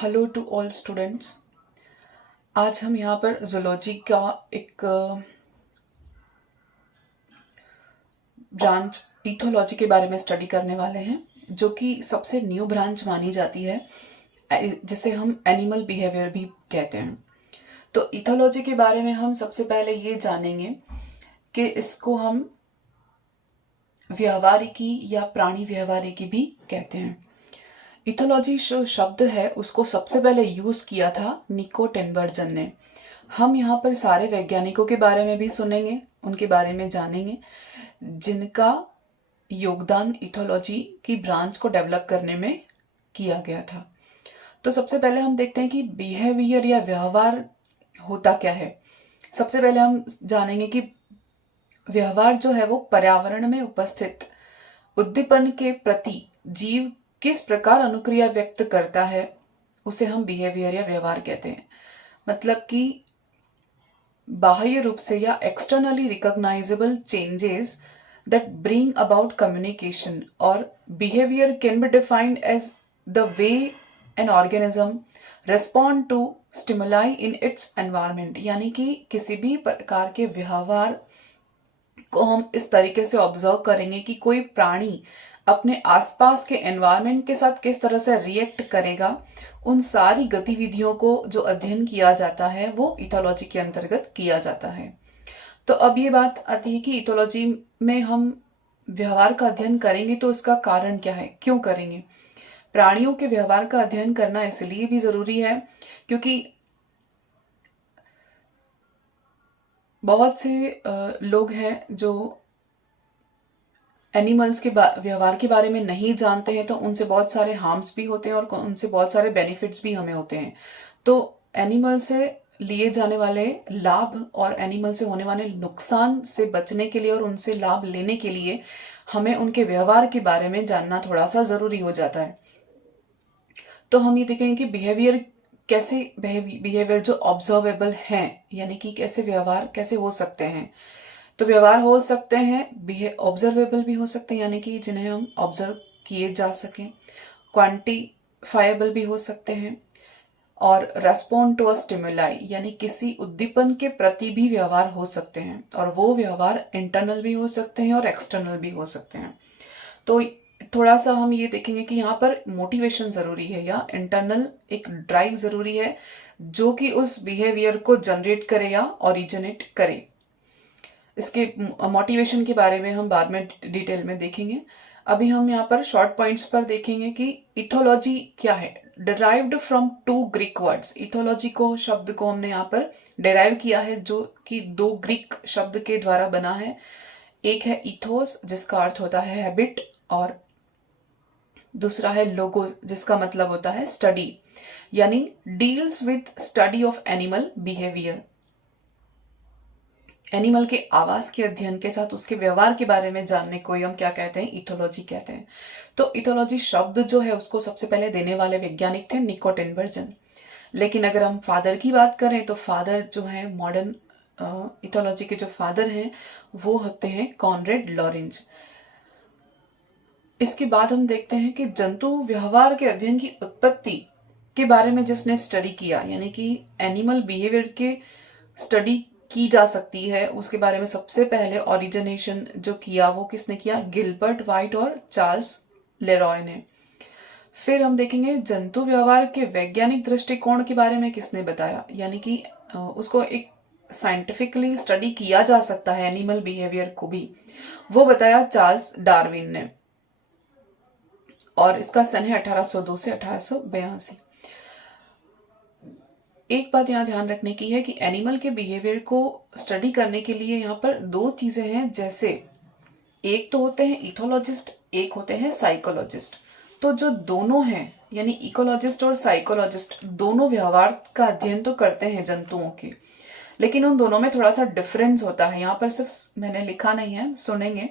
Hello to all students. आज हम यहाँ पर जूलॉजी का एक ब्रांच इथोलॉजी के बारे में स्टडी करने वाले हैं, जो कि सबसे न्यू ब्रांच मानी जाती है, जिसे हम एनिमल बिहेवियर भी कहते हैं। तो इथोलॉजी के बारे में हम सबसे पहले ये जानेंगे कि इसको हम व्यवहारिकी या प्राणी व्यवहारिकी भी कहते हैं। इथोलॉजी जो शब्द है उसको सबसे पहले यूज किया था निको टेनबर्जन ने। हम यहाँ पर सारे वैज्ञानिकों के बारे में भी सुनेंगे, उनके बारे में जानेंगे जिनका योगदान इथोलॉजी की ब्रांच को डेवलप करने में किया गया था। तो सबसे पहले हम देखते हैं कि बिहेवियर या व्यवहार होता क्या है। सबसे पहले हम जानेंगे कि व्यवहार जो है वो पर्यावरण में उपस्थित उद्दीपन के प्रति जीव किस प्रकार अनुक्रिया व्यक्त करता है, उसे हम बिहेवियर या व्यवहार कहते हैं। मतलब कि बाह्य रूप से या externally recognisable changes that bring about communication और behaviour can be defined as the way an organism respond to stimuli in its environment. यानी कि किसी भी प्रकार के व्यवहार को हम इस तरीके से ऑब्जर्व करेंगे कि कोई प्राणी अपने आसपास के एनवायरनमेंट के साथ किस तरह से रिएक्ट करेगा। उन सारी गतिविधियों को जो अध्ययन किया जाता है वो इथोलॉजी के अंतर्गत किया जाता है। तो अब ये बात आती है कि इथोलॉजी में हम व्यवहार का अध्ययन करेंगे तो इसका कारण क्या है, क्यों करेंगे। प्राणियों के व्यवहार का अध्ययन करना इसलिए भी जरूरी है क्योंकि बहुत से लोग हैं जो एनिमल्स के व्यवहार के बारे में नहीं जानते हैं, तो उनसे बहुत सारे हार्म्स भी होते हैं और उनसे बहुत सारे बेनिफिट्स भी हमें होते हैं। तो एनिमल से लिए जाने वाले लाभ और एनिमल से होने वाले नुकसान से बचने के लिए और उनसे लाभ लेने के लिए हमें उनके व्यवहार के बारे में जानना थोड़ा सा जरूरी हो जाता है। तो हम ये देखेंगे कि बिहेवियर जो ऑब्जर्वेबल हैं, यानी कि कैसे व्यवहार कैसे हो सकते हैं। तो व्यवहार हो सकते हैं ऑब्जर्वेबल भी हो सकते हैं, यानी कि जिन्हें हम ऑब्जर्व किए जा सकें। क्वांटिफाइबल भी हो सकते हैं और रेस्पॉन्ड टू अ स्टिमुलाई, यानी किसी उद्दीपन के प्रति भी व्यवहार हो सकते हैं और वो व्यवहार इंटरनल भी हो सकते हैं और एक्सटर्नल भी हो सकते हैं। तो थोड़ा सा हम ये देखेंगे कि यहाँ पर मोटिवेशन जरूरी है या इंटरनल एक ड्राइव जरूरी है जो कि उस बिहेवियर को जनरेट करे या ओरिजिनेट करे। इसके मोटिवेशन के बारे में हम बाद में डिटेल में देखेंगे। अभी हम यहाँ पर शॉर्ट पॉइंट्स पर देखेंगे कि इथोलॉजी क्या है। Derived from 2 Greek words. Ethology को शब्द को हमने यहाँ पर डिराइव किया है जो कि 2 ग्रीक शब्द के द्वारा बना है। एक है इथोस जिसका अर्थ होता है हैबिट और दूसरा है लोगोस जिसका मतलब होता है स्टडी, यानी deals with study of animal behaviour. Animal के आवास के अध्ययन के साथ उसके व्यवहार के बारे में जानने को ही हम क्या कहते हैं, इथोलॉजी कहते हैं। तो इथोलॉजी शब्द जो है उसको सबसे पहले देने वाले वैज्ञानिक थे निको टेनबर्जन। लेकिन अगर हम फादर की बात करें तो फादर जो है मॉडर्न इथोलॉजी के जो फादर हैं वो होते हैं कॉनरेड लॉरेंज। इसके बाद हम देखते हैं कि जंतु व्यवहार के अध्ययन की उत्पत्ति के बारे में जिसने स्टडी किया, यानी कि एनिमल बिहेवियर के स्टडी की जा सकती है, उसके बारे में सबसे पहले ओरिजिनेशन जो किया वो किसने किया, गिलबर्ट वाइट और चार्ल्स लेरॉय ने। फिर हम देखेंगे जंतु व्यवहार के वैज्ञानिक दृष्टिकोण के बारे में किसने बताया, यानी कि उसको एक साइंटिफिकली स्टडी किया जा सकता है एनिमल बिहेवियर को भी, वो बताया चार्ल्स डार्विन ने। और इसका सन है 1802 से 1882। एक बात यहाँ ध्यान रखने की है कि एनिमल के बिहेवियर को स्टडी करने के लिए यहाँ पर 2 चीजें हैं, जैसे एक तो होते हैं इथोलॉजिस्ट, एक होते हैं साइकोलॉजिस्ट। तो जो दोनों हैं यानी इकोलॉजिस्ट और साइकोलॉजिस्ट दोनों व्यवहार का अध्ययन तो करते हैं जंतुओं के, लेकिन उन दोनों में थोड़ा सा डिफरेंस होता है। यहाँ पर सिर्फ मैंने लिखा नहीं है, सुनेंगे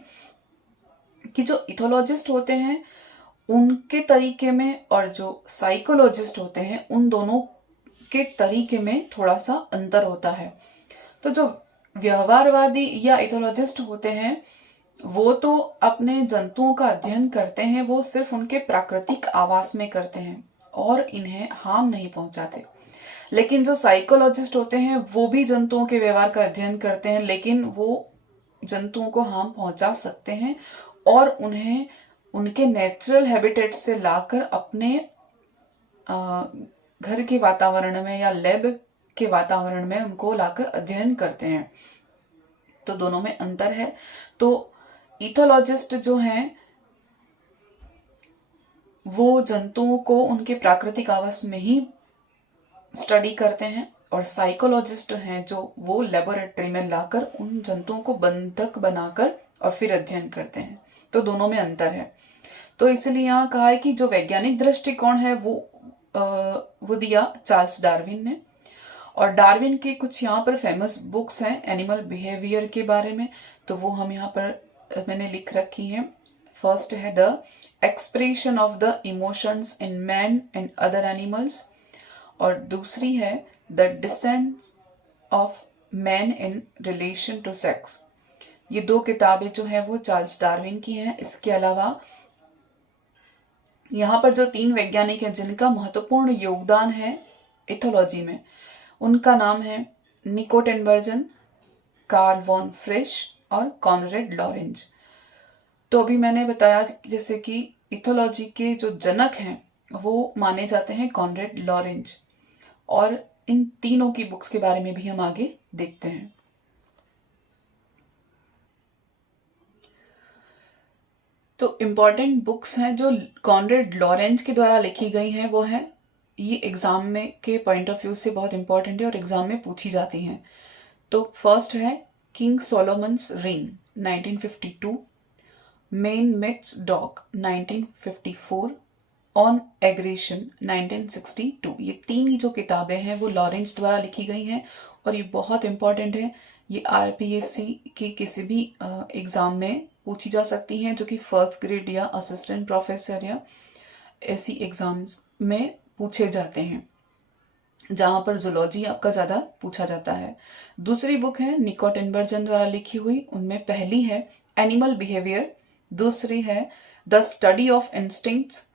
कि जो इथोलॉजिस्ट होते हैं उनके तरीके में और जो साइकोलॉजिस्ट होते हैं उन दोनों के तरीके में थोड़ा सा अंतर होता है। तो जो व्यवहारवादी या इथोलॉजिस्ट होते हैं वो तो अपने जंतुओं का अध्ययन करते हैं, वो सिर्फ उनके प्राकृतिक आवास में करते हैं, और इन्हें हार्म नहीं पहुंचाते। लेकिन जो साइकोलॉजिस्ट होते हैं वो भी जंतुओं के व्यवहार का अध्ययन करते हैं, लेकिन वो जंतुओं को हार्म पहुंचा सकते हैं और उन्हें उनके नेचुरल हैबिटेट से लाकर अपने घर के वातावरण में या लैब के वातावरण में उनको लाकर अध्ययन करते हैं। तो दोनों में अंतर है। तो इथोलॉजिस्ट जो हैं वो जंतुओं को उनके प्राकृतिक आवास में ही स्टडी करते हैं, और साइकोलॉजिस्ट हैं जो वो लेबोरेटरी में लाकर उन जंतुओं को बंधक बनाकर और फिर अध्ययन करते हैं। तो दोनों में अंतर है। तो इसलिए यहाँ कहा है कि जो वैज्ञानिक दृष्टिकोण है वो दिया चार्ल्स डार्विन ने। और डार्विन के कुछ यहाँ पर फेमस बुक्स हैं एनिमल बिहेवियर के बारे में, तो वो हम यहाँ पर मैंने लिख रखी है। फर्स्ट है the expression of the emotions in man and other animals, और दूसरी है the descent of man in relation to sex. ये दो किताबें जो है वो चार्ल्स डार्विन की हैं। इसके अलावा यहाँ पर जो 3 वैज्ञानिक हैं जिनका महत्वपूर्ण योगदान है इथोलॉजी में, उनका नाम है निको टेनबर्जन, कार्ल वॉन फ्रिश और कॉनरेड लॉरेंज। तो अभी मैंने बताया जैसे कि इथोलॉजी के जो जनक हैं वो माने जाते हैं कॉनरेड लॉरेंज, और इन तीनों की बुक्स के बारे में भी हम आगे देखते हैं। तो इम्पॉर्टेंट बुक्स हैं जो कॉनरेड लॉरेंज के द्वारा लिखी गई हैं, वो है ये एग्जाम में के पॉइंट ऑफ व्यू से बहुत इंपॉर्टेंट है और एग्जाम में पूछी जाती हैं। तो फर्स्ट है King Solomon's Ring 1952, Man Meets Dog 1954, On Aggression 1962। ये 3 ही जो किताबें हैं वो लॉरेंज द्वारा लिखी गई हैं और ये बहुत इंपॉर्टेंट है। ये आरपीएससी के किसी भी एग्जाम में पूछी जा सकती हैं, जो कि फर्स्ट ग्रेड या असिस्टेंट प्रोफेसर या ऐसी एग्जाम्स में पूछे जाते हैं, जहां पर जूलॉजी आपका ज़्यादा पूछा जाता है। दूसरी बुक है निको टेनबर्जन द्वारा लिखी हुई, उनमें पहली है एनिमल बिहेवियर, दूसरी है the study of instincts,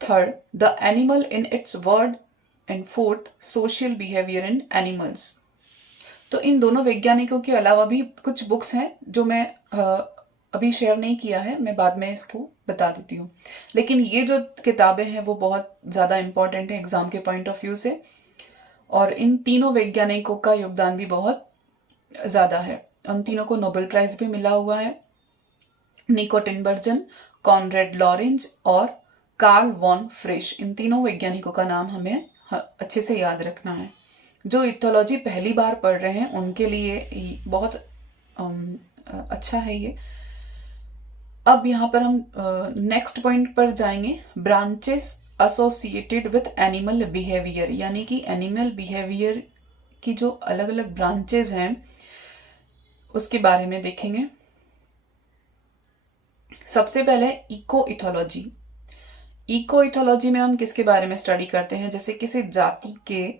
third the animal in its word, and fourth social behaviour in animals. तो इन दोनों वैज्ञानिकों के अलावा भी कुछ बुक्स हैं जो मैं अभी शेयर नहीं किया है, मैं बाद में इसको बता देती हूँ। लेकिन ये जो किताबें हैं वो बहुत ज़्यादा इंपॉर्टेंट है एग्जाम के पॉइंट ऑफ व्यू से, और इन तीनों वैज्ञानिकों का योगदान भी बहुत ज़्यादा है। उन तीनों को नोबेल प्राइज भी मिला हुआ है, निको टेनबर्जन, कॉनरेड लॉरेंज और कार्ल वॉन फ्रिश। इन तीनों वैज्ञानिकों का नाम हमें अच्छे से याद रखना है। जो इथोलॉजी पहली बार पढ़ रहे हैं उनके लिए बहुत अच्छा है ये। अब यहाँ पर हम नेक्स्ट पॉइंट पर जाएंगे, branches associated with animal behaviour, यानी कि एनिमल बिहेवियर की जो अलग अलग ब्रांचेस हैं उसके बारे में देखेंगे। सबसे पहले इको इथोलॉजी। इको इथोलॉजी में हम किसके बारे में स्टडी करते हैं, जैसे किसी जाति के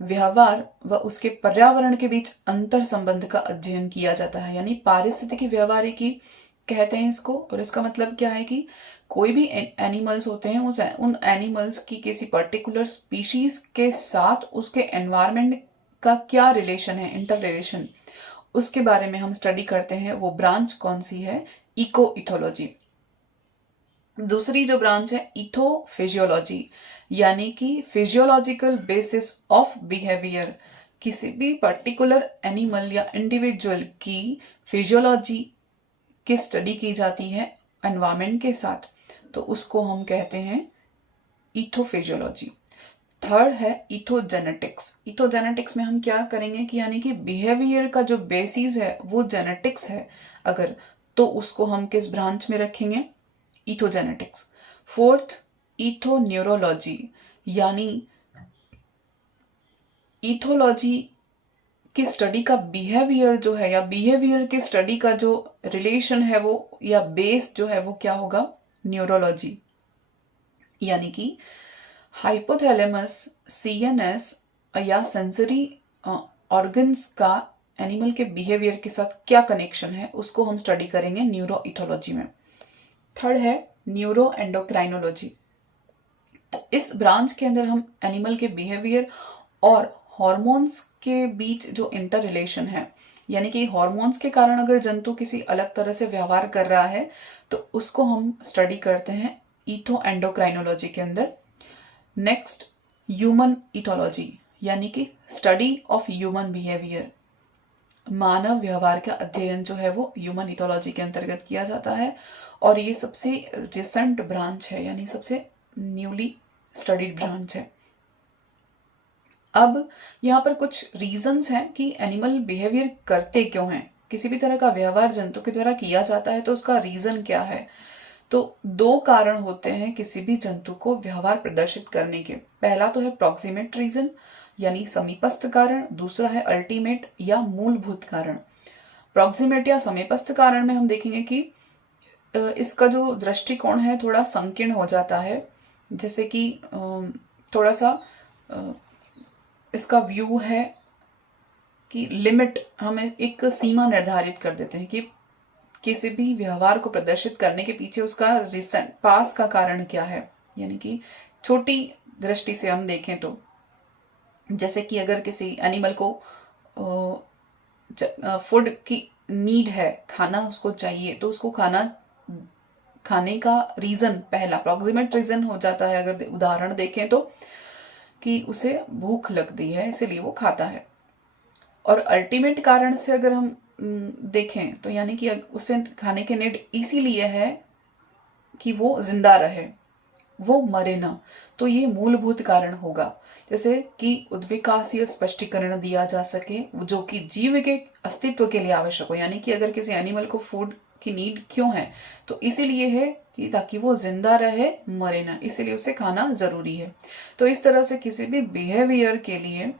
व्यवहार व उसके पर्यावरण के बीच अंतर संबंध का अध्ययन किया जाता है, यानी पारिस्थितिकी व्यवहारिकी कहते हैं इसको। और इसका मतलब क्या है कि कोई भी एनिमल्स होते हैं उन एनिमल्स की किसी पर्टिकुलर स्पीशीज के साथ उसके एनवायरनमेंट का क्या रिलेशन है, इंटर रिलेशन, उसके बारे में हम स्टडी करते हैं। वो ब्रांच कौन सी है, इको इथोलॉजी। दूसरी जो ब्रांच है इथोफिजियोलॉजी, यानी कि फिजियोलॉजिकल बेसिस ऑफ बिहेवियर, किसी भी पर्टिकुलर एनिमल या इंडिविजुअल की फिजियोलॉजी की स्टडी की जाती है एनवायरनमेंट के साथ, तो उसको हम कहते हैं इथोफिजियोलॉजी। थर्ड है इथोजेनेटिक्स। इथोजेनेटिक्स में हम क्या करेंगे कि यानी कि बिहेवियर का जो बेसिस है वो जेनेटिक्स है अगर, तो उसको हम किस ब्रांच में रखेंगे, इथोजेनेटिक्स। फोर्थ इथोन्यूरोलॉजी, यानी इथोलॉजी की स्टडी का बिहेवियर जो है या बिहेवियर के स्टडी का जो रिलेशन है वो या बेस जो है वो क्या होगा, न्यूरोलॉजी। यानी कि हाइपोथैलेमस, सीएनएस या सेंसरी ऑर्गन्स का एनिमल के बिहेवियर के साथ क्या कनेक्शन है उसको हम स्टडी करेंगे न्यूरो इथोलॉजी में। थर्ड है न्यूरो एंडोक्राइनोलॉजी। तो इस ब्रांच के अंदर हम एनिमल के बिहेवियर और हॉर्मोन्स के बीच जो इंटर रिलेशन है, यानी कि हॉर्मोन्स के कारण अगर जंतु किसी अलग तरह से व्यवहार कर रहा है तो उसको हम स्टडी करते हैं ईथो एंडोक्राइनोलॉजी के अंदर। नेक्स्ट, ह्यूमन इथोलॉजी, यानी कि स्टडी ऑफ ह्यूमन बिहेवियर, मानव व्यवहार का अध्ययन जो है वो ह्यूमन इथोलॉजी के अंतर्गत किया जाता है और ये सबसे रिसेंट ब्रांच है, यानी सबसे न्यूली स्टडीड ब्रांच है। अब यहाँ पर कुछ रीजंस हैं कि एनिमल बिहेवियर करते क्यों हैं, किसी भी तरह का व्यवहार जंतु के द्वारा किया जाता है तो उसका रीजन क्या है। तो दो कारण होते हैं किसी भी जंतु को व्यवहार प्रदर्शित करने के। पहला तो है प्रॉक्सिमेट रीजन, यानी समीपस्थ कारण। दूसरा है अल्टीमेट या मूलभूत कारण। प्रॉक्सिमेट या समीपस्थ कारण में हम देखेंगे कि इसका जो दृष्टिकोण है थोड़ा संकीर्ण हो जाता है, जैसे कि थोड़ा सा इसका व्यू है कि लिमिट, हमें एक सीमा निर्धारित कर देते हैं कि किसी भी व्यवहार को प्रदर्शित करने के पीछे उसका रिसेंट पास का कारण क्या है। यानी कि छोटी दृष्टि से हम देखें तो जैसे कि अगर किसी एनिमल को फूड की नीड है, खाना उसको चाहिए, तो उसको खाने का रीजन पहला प्रॉक्सिमेट रीजन हो जाता है, अगर उदाहरण देखें तो, कि उसे भूख लगती है इसलिए वो खाता है। और अल्टीमेट कारण से अगर हम देखें तो यानी कि उसे खाने की नीड इसीलिए है कि वो जिंदा रहे, वो मरे ना, तो ये मूलभूत कारण होगा। जैसे कि उद्विकासीय स्पष्टीकरण दिया जा सके जो कि जीव के अस्तित्व के लिए आवश्यक हो, यानी कि अगर किसी एनिमल को फूड की नीड क्यों है तो इसीलिए है कि ताकि वो जिंदा रहे, मरे ना, इसीलिए उसे खाना जरूरी है। तो इस तरह से किसी भी बिहेवियर के लिए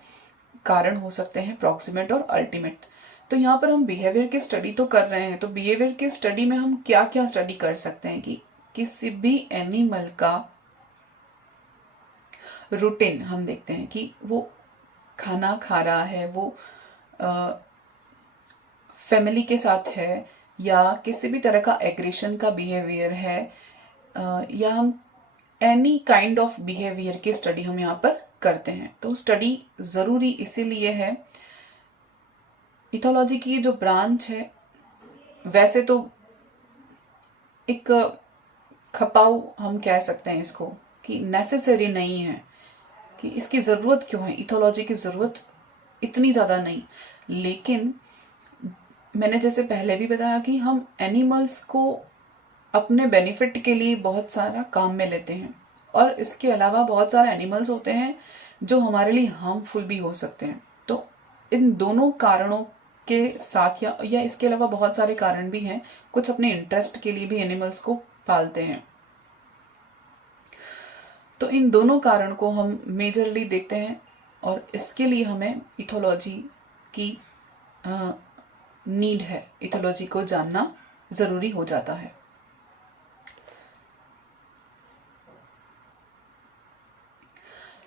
कारण हो सकते हैं प्रॉक्सिमेट और अल्टीमेट। तो यहाँ पर हम बिहेवियर की स्टडी तो कर रहे हैं, तो बिहेवियर की स्टडी में हम क्या क्या स्टडी कर सकते हैं कि किसी भी एनिमल का रूटीन हम देखते हैं कि वो खाना खा रहा है, वो फैमिली के साथ है, या किसी भी तरह का एग्रेशन का बिहेवियर है, या हम एनी काइंड ऑफ बिहेवियर की स्टडी हम यहाँ पर करते हैं। तो स्टडी जरूरी इसीलिए है। इथोलॉजी की जो ब्रांच है वैसे तो एक खपाऊ हम कह सकते हैं इसको, कि नेसेसरी नहीं है, कि इसकी ज़रूरत क्यों है, इथोलॉजी की ज़रूरत इतनी ज़्यादा नहीं। लेकिन मैंने जैसे पहले भी बताया कि हम एनिमल्स को अपने बेनिफिट के लिए बहुत सारा काम में लेते हैं, और इसके अलावा बहुत सारे एनिमल्स होते हैं जो हमारे लिए हार्मफुल भी हो सकते हैं। तो इन दोनों कारणों के साथ या इसके अलावा बहुत सारे कारण भी हैं, कुछ अपने इंटरेस्ट के लिए भी एनिमल्स को पालते हैं। तो इन दोनों कारण को हम मेजरली देखते हैं और इसके लिए हमें इथोलॉजी की नीड है, इथोलॉजी को जानना जरूरी हो जाता है।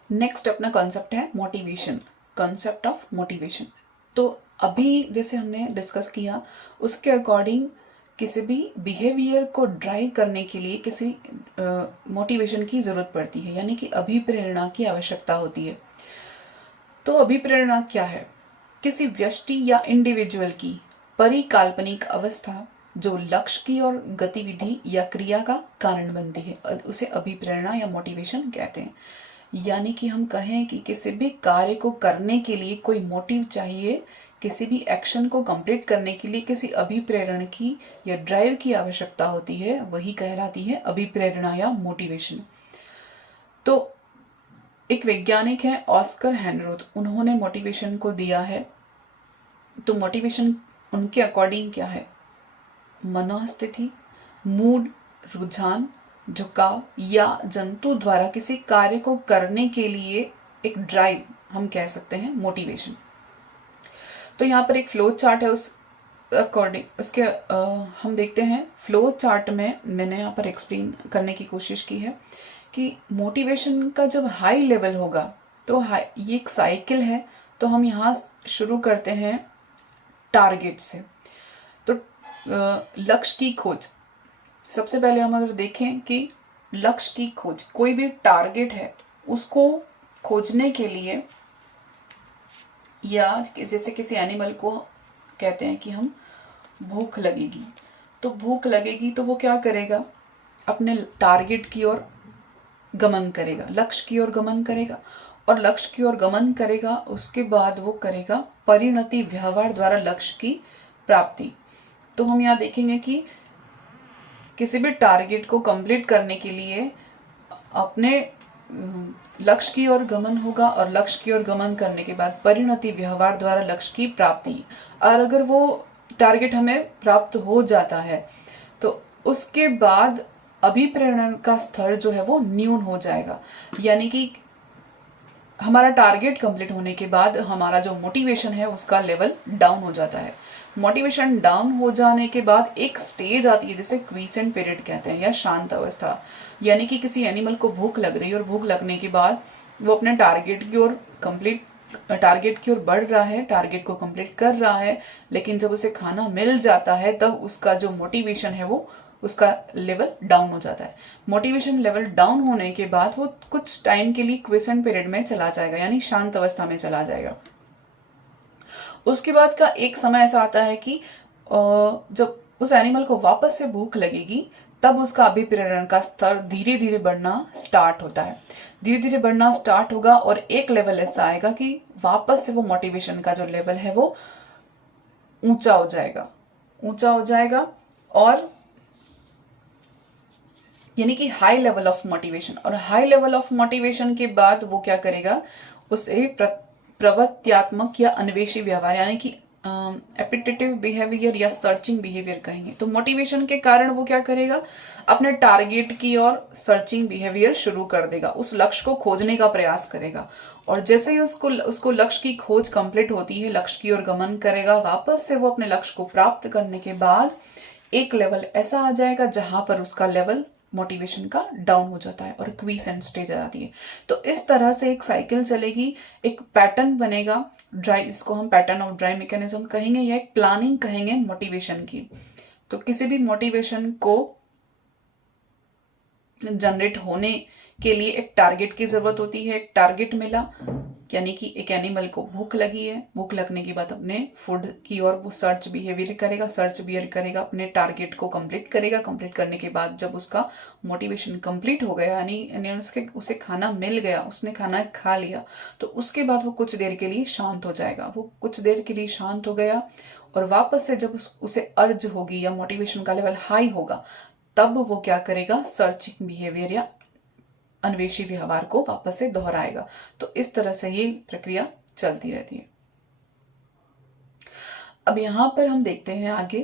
नेक्स्ट अपना कॉन्सेप्ट है मोटिवेशन, कॉन्सेप्ट ऑफ मोटिवेशन। तो अभी जैसे हमने डिस्कस किया उसके अकॉर्डिंग किसी भी बिहेवियर को ड्राइव करने के लिए किसी मोटिवेशन की जरूरत पड़ती है, यानी कि अभिप्रेरणा की आवश्यकता होती है। तो अभिप्रेरणा क्या है? किसी व्यक्ति या इंडिविजुअल की परिकाल्पनिक अवस्था जो लक्ष्य की और गतिविधि या क्रिया का कारण बनती है, उसे अभिप्रेरणा या मोटिवेशन कहते हैं। यानी कि हम कहें कि किसी भी कार्य को करने के लिए कोई मोटिव चाहिए, किसी भी एक्शन को कंप्लीट करने के लिए किसी अभिप्रेरण की या ड्राइव की आवश्यकता होती है, वही कहलाती है अभिप्रेरणा या मोटिवेशन। तो एक वैज्ञानिक है ऑस्कर हेनरोथ, उन्होंने मोटिवेशन को दिया है। तो मोटिवेशन उनके अकॉर्डिंग क्या है? मनोस्थिति, मूड, रुझान, झुकाव या जंतु द्वारा किसी कार्य को करने के लिए एक ड्राइव हम कह सकते हैं मोटिवेशन। तो यहाँ पर एक फ्लो चार्ट है, उस अकॉर्डिंग उसके हम देखते हैं। फ्लो चार्ट में मैंने यहाँ पर एक्सप्लेन करने की कोशिश की है कि मोटिवेशन का जब हाई लेवल होगा तो ये एक साइकिल है। तो हम यहाँ शुरू करते हैं टारगेट से। तो लक्ष्य की खोज, सबसे पहले हम अगर देखें कि लक्ष्य की खोज, कोई भी टारगेट है उसको खोजने के लिए, या जैसे किसी एनिमल को कहते हैं कि हम भूख लगेगी, तो भूख लगेगी तो वो क्या करेगा, अपने टारगेट की ओर गमन करेगा, लक्ष्य की ओर गमन करेगा, और लक्ष्य की ओर गमन करेगा, उसके बाद वो करेगा परिणति व्यवहार द्वारा लक्ष्य की प्राप्ति। तो हम यहाँ देखेंगे कि किसी भी टारगेट को कंप्लीट करने के लिए अपने लक्ष्य की ओर गमन होगा, और लक्ष्य की ओर गमन करने के बाद परिणति व्यवहार द्वारा लक्ष्य की प्राप्ति। और अगर वो टारगेट हमें प्राप्त हो जाता है तो उसके बाद अभिप्रेरण का स्तर जो है वो न्यून हो जाएगा, यानी कि हमारा टारगेट कंप्लीट होने के बाद हमारा जो मोटिवेशन है उसका लेवल डाउन हो जाता है। मोटिवेशन डाउन हो जाने के बाद एक स्टेज आती है जिसे क्वीसेंट पीरियड कहते हैं, या शांत अवस्था, यानी कि किसी एनिमल को भूख लग रही है और भूख लगने के बाद वो अपने टारगेट की ओर बढ़ रहा है, टारगेट को कंप्लीट कर रहा है, लेकिन जब उसे खाना मिल जाता है तब उसका जो मोटिवेशन है वो उसका लेवल डाउन हो जाता है। मोटिवेशन लेवल डाउन होने के बाद वो कुछ टाइम के लिए क्विसेंट पीरियड में चला जाएगा, यानी शांत अवस्था में चला जाएगा। उसके बाद का एक समय ऐसा आता है कि जब उस एनिमल को वापस से भूख लगेगी तब उसका अभिप्रेरण का स्तर धीरे धीरे बढ़ना स्टार्ट होता है, धीरे धीरे बढ़ना स्टार्ट होगा, और एक लेवल ऐसा आएगा कि वापस से वो मोटिवेशन का जो लेवल है वो ऊंचा हो जाएगा, और यानी कि हाई लेवल ऑफ मोटिवेशन। और हाई लेवल ऑफ मोटिवेशन के बाद वो क्या करेगा, उसे प्रवृत्त्यात्मक या अन्वेषी व्यवहार, यानी कि एपिटेटिव बिहेवियर या सर्चिंग बिहेवियर कहेंगे। तो मोटिवेशन के कारण वो क्या करेगा, अपने टारगेट की ओर सर्चिंग बिहेवियर शुरू कर देगा, उस लक्ष्य को खोजने का प्रयास करेगा, और जैसे ही उसको लक्ष्य की खोज कंप्लीट होती है, लक्ष्य की ओर गमन करेगा, वापस से वो अपने लक्ष्य को प्राप्त करने के बाद एक लेवल ऐसा आ जाएगा जहां पर उसका लेवल मोटिवेशन का डाउन हो जाता है और क्वीसेंट स्टेज आ जाती है। तो इस तरह से एक साइकिल चलेगी, एक पैटर्न बनेगा ड्राई, इसको हम पैटर्न ऑफ ड्राई मैकेनिज्म कहेंगे, या एक प्लानिंग कहेंगे मोटिवेशन की। तो किसी भी मोटिवेशन को जनरेट होने के लिए एक टारगेट की जरूरत होती है। एक टारगेट मिला, यानी कि एक एनिमल को भूख लगी है, भूख लगने के बाद अपने फूड की ओर वो सर्च बिहेवियर करेगा, अपने टारगेट को कंप्लीट करेगा। कंप्लीट करने के बाद जब उसका मोटिवेशन कंप्लीट हो गया, यानी उसे खाना मिल गया, उसने खाना खा लिया, तो उसके बाद वो कुछ देर के लिए शांत हो जाएगा। वो कुछ देर के लिए शांत हो गया, और वापस से जब उसे अर्ज होगी या मोटिवेशन का लेवल हाई होगा, तब वो क्या करेगा, सर्चिंग बिहेवियर या अन्वेषी व्यवहार को वापस से दोहराएगा। तो इस तरह से ये प्रक्रिया चलती रहती है। अब यहां पर हम देखते हैं आगे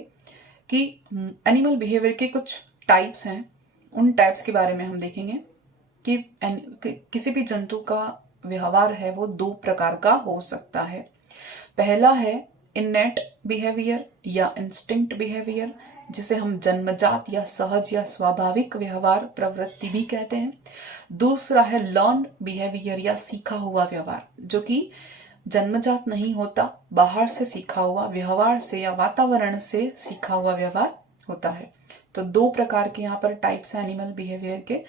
कि एनिमल बिहेवियर के कुछ टाइप्स हैं। उन टाइप्स के बारे में हम देखेंगे कि किसी भी जंतु का व्यवहार है वो दो प्रकार का हो सकता है। पहला है इनेट बिहेवियर या इंस्टिंक्ट बिहेवियर, जिसे हम जन्मजात या सहज या स्वाभाविक व्यवहार प्रवृत्ति भी कहते हैं। दूसरा है लर्न बिहेवियर या सीखा हुआ व्यवहार, जो कि जन्मजात नहीं होता, बाहर से सीखा हुआ व्यवहार से या वातावरण से सीखा हुआ व्यवहार होता है। तो दो प्रकार के यहाँ पर टाइप्स हैं एनिमल बिहेवियर के।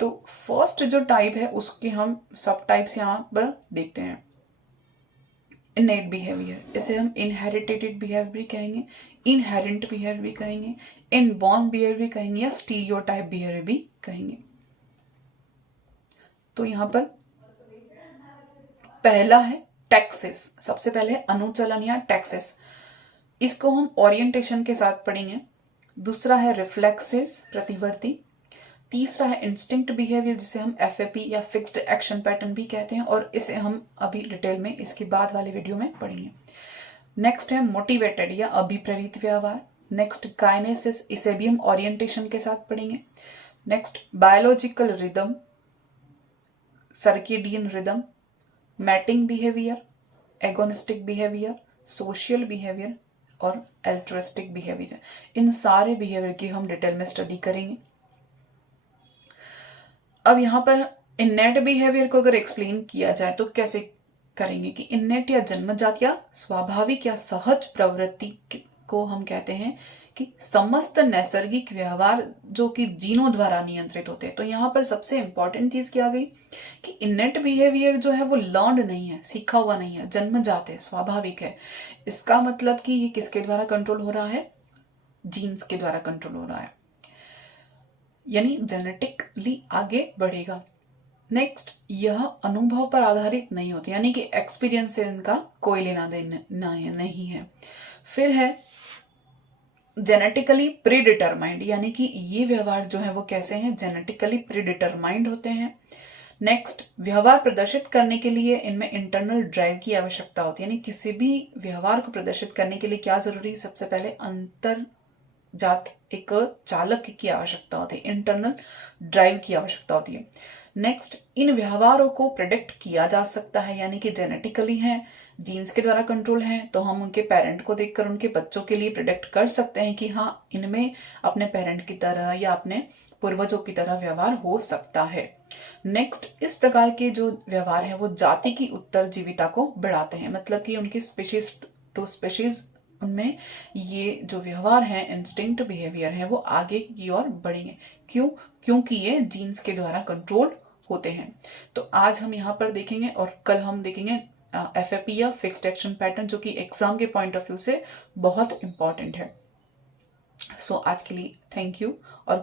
तो फर्स्ट जो टाइप है उसके हम सब टाइप्स यहाँ पर देखते हैं। इनेट बिहेवियर, इसे हम इनहेरिटेड बिहेवियर भी कहेंगे, इनहेरेंट बिहेवियर भी कहेंगे, इनबॉर्न बिहेवियर भी कहेंगे, या स्टीरियोटाइप बिहेवियर भी कहेंगे। तो यहां पर पहला है टैक्सिस, सबसे पहले अनुचलन या टैक्सिस, इसको हम ओरिएंटेशन के साथ पढ़ेंगे। दूसरा है रिफ्लेक्सिस, प्रतिवर्ती। तीसरा है इंस्टिंक्ट बिहेवियर, जिसे हम एफएपी या फिक्स्ड एक्शन पैटर्न भी कहते हैं, और इसे हम अभी डिटेल में इसके बाद वाले वीडियो में पढ़ेंगे। नेक्स्ट है मोटिवेटेड या अभिप्रेरित व्यवहार। नेक्स्ट काइनेसिस, इसे भी हम ओरिएंटेशन के साथ पढ़ेंगे। Next biological rhythm, circadian rhythm, mating behaviour, agonistic behaviour, social behaviour और एल्ट्रिस्टिक बिहेवियर। इन सारे बिहेवियर की हम डिटेल में स्टडी करेंगे। अब यहाँ पर इनेट बिहेवियर को अगर एक्सप्लेन किया जाए तो कैसे करेंगे कि इनेट या जन्मजात या स्वाभाविक या सहज प्रवृत्ति को हम कहते हैं कि समस्त नैसर्गिक व्यवहार जो कि जीनों द्वारा नियंत्रित होते हैं। तो यहाँ पर सबसे इंपॉर्टेंट चीज क्या गई कि इनेट बिहेवियर जो है वो लर्नड नहीं है, सीखा हुआ नहीं है, जन्मजात है, स्वाभाविक है। इसका मतलब कि ये किसके द्वारा कंट्रोल हो रहा है? जीन्स के द्वारा कंट्रोल हो रहा है, यानी जेनेटिकली आगे बढ़ेगा। नेक्स्ट, यह अनुभव पर आधारित नहीं होती, यानी कि एक्सपीरियंस से इनका कोई लेना देना नहीं है। फिर है जेनेटिकली प्रीडिटरमाइंड, यानी कि ये व्यवहार जो है वो कैसे हैं? जेनेटिकली प्रीडिटरमाइंड होते हैं। नेक्स्ट, व्यवहार प्रदर्शित करने के लिए इनमें इंटरनल ड्राइव की आवश्यकता होती है, यानी किसी भी व्यवहार को प्रदर्शित करने के लिए क्या जरूरी है? सबसे पहले अंतरजात एक चालक की आवश्यकता होती है, इंटरनल ड्राइव की आवश्यकता होती है। नेक्स्ट, इन व्यवहारों को प्रेडिक्ट किया जा सकता है, यानी कि जेनेटिकली है, जीन्स के द्वारा कंट्रोल है, तो हम उनके पेरेंट को देखकर उनके बच्चों के लिए प्रेडिक्ट कर सकते हैं कि हाँ, इनमें अपने पेरेंट की तरह या अपने पूर्वजों की तरह व्यवहार हो सकता है। नेक्स्ट, इस प्रकार के जो व्यवहार है वो जाति की उत्तरजीविता को बढ़ाते हैं, मतलब कि उनकी स्पीशीज टू स्पीशीज उनमें ये जो व्यवहार है, इंस्टिंक्ट बिहेवियर है, वो आगे की ओर बढ़ेंगे। क्यों? क्योंकि ये जीन्स के द्वारा कंट्रोल होते हैं। तो आज हम यहाँ पर देखेंगे और कल हम देखेंगे FAP या फिक्स्ड एक्शन पैटर्न, जो कि एग्जाम के पॉइंट ऑफ व्यू से बहुत इंपॉर्टेंट है। सो आज के लिए थैंक यू। और